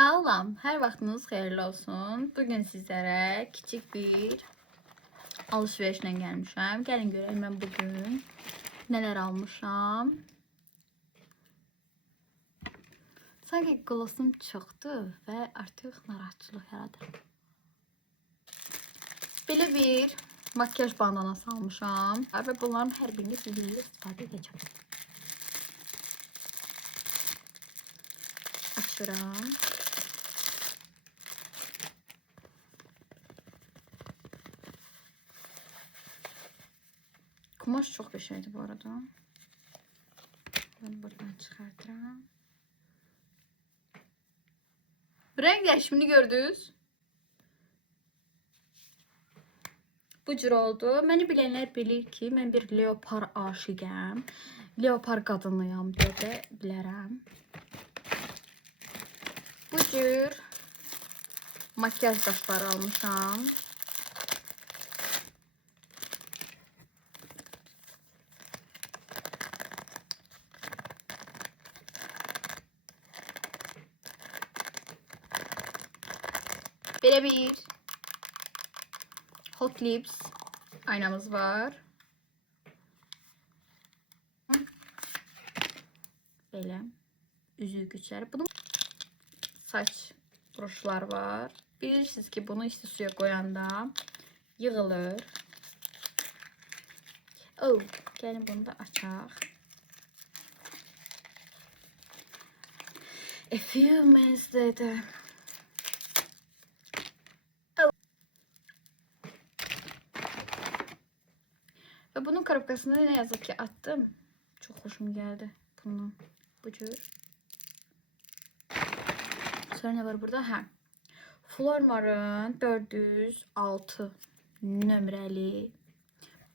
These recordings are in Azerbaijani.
Sağlam, her vaxtınız xeyirli olsun. Bugün sizlere küçük bir alışverişlə gəlmişəm. Gəlin görək mən bugün nələr almışam. Sanki qlosum çoxdur və artıq narahatçılıq yaradır. Belə bir makyaj bandanası almışam və bunların hər birini sizinlə istifadə edəcəm. Açıram. Kumaş çok qəşəngdir bu arada. Ben buradan çıxartıram. Renk değişimini gördünüz. Bu cür oldu. Məni bilənlər bilir ki, mən bir leopar aşiqəm. Leopar qadınıyam deyə də bilərəm. Bu cür makyaj daşları almışam. Böyle bir Hot Lips aynamız var. Böyle üzük güçleri. Bunun saç broşlar var. Bilirsiniz ki bunu işte suya koyanda yığılır. Oh, gelin bunu da açaq. A few minutes later. Ve bunun karabkasını ne yazık ki attım. Çok hoşuma geldi bunun. Bu cür. Sonra ne var burada? Ha. Flormar'ın 406 nömrəli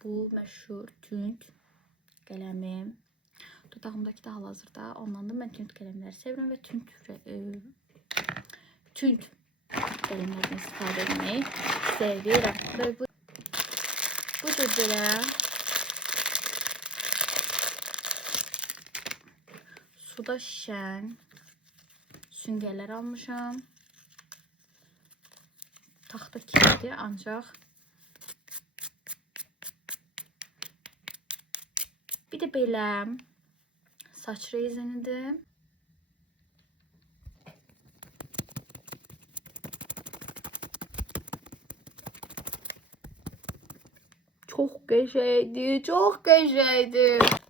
bu məşhur tünd qələmim. Dudağımdakı da hal-hazırda ondan da mən tünd qələmləri sevirəm və tünd qələmlərdən istifadə etməyi sevirəm. Və bu cür belə suda şişən süngərlər almışam. Taxta kilidi ancaq bir də belə saç rezinidir. Çok qəşəngdir, çok qəşəngdir.